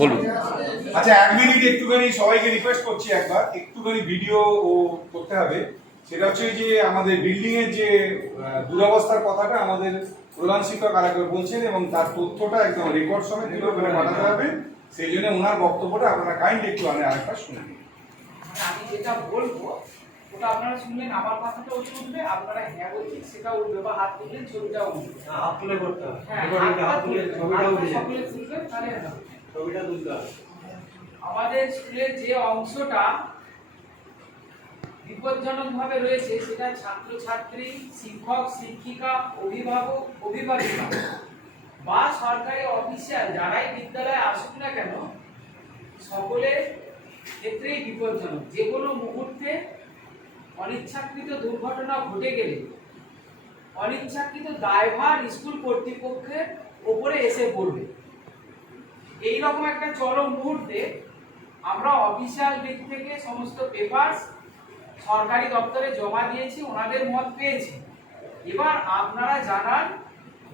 বলুন। আচ্ছা, 1 মিনিট একটুখানি সবাইকে রিকোয়েস্ট করছি, একবার একটুখানি ভিডিও ও করতে হবে। সেটা হচ্ছে যে আমাদের বিল্ডিং এর যে দুরবস্থার কথাটা আমাদের প্রধান শিক্ষক আরেকবার বলছেন এবং তার তথ্যটা একদম রেকর্ড সমেত ভিডিও করে পাঠাতে হবে। সেই জন্য ওনার বক্তব্যটা আপনারা কাইন্ডলি একটু আরেকবার শুনে নিন। আমি যেটা বলবো ওটা আপনারা শুনলেন, আমার কথাটাও শুনবে, আপনারা হ্যাঁ বলছেন সেটা উঠবে, বা হাত তুললেন ছবিটাও উঠবে। হাত তুলে করতে হবে। হ্যাঁ, হাত তুলে ছবিটা উঠে যাবে। সকলে তুলবেন, তাহলে ছবিটা তুলতে হবে। আমাদের স্কুলের যে অংশটা বিপজ্জনক ভাবে রয়েছে সেটা ছাত্রছাত্রী, শিক্ষক শিক্ষিকা, অভিভাবক অভিভাবিকা বা সরকারি অফিসিয়াল যারাই বিদ্যালয়ে আসুক না কেন সকলের ক্ষেত্রেই বিপজ্জনক। যে কোনো মুহূর্তে অনিচ্ছাকৃত দুর্ঘটনা ঘটে গেলে অনিচ্ছাকৃত দায়ভার স্কুল কর্তৃপক্ষের ওপরে এসে পড়বে। এইরকম একটা চরম মুহূর্তে আমরা অফিসিয়াল দিক থেকে সমস্ত পেপারস সরকারি দপ্তরে জমা দিয়েছি, ওনাদের মত পেয়েছি। এবার আপনারা জানান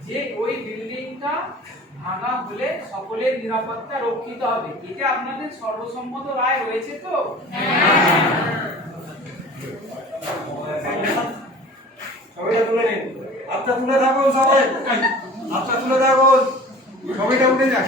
যে ওই বিল্ডিংটা ভাঙা হলে সকলের নিরাপত্তা রক্ষিত হবে, এটা আপনাদের সর্বসম্মত রায় রয়েছে তো? ছবিটা তুলে নিন। হাতটা তুলে থাকুন সবাই, হাতটা তুলে থাকুন, ছবিটা উঠে যাক।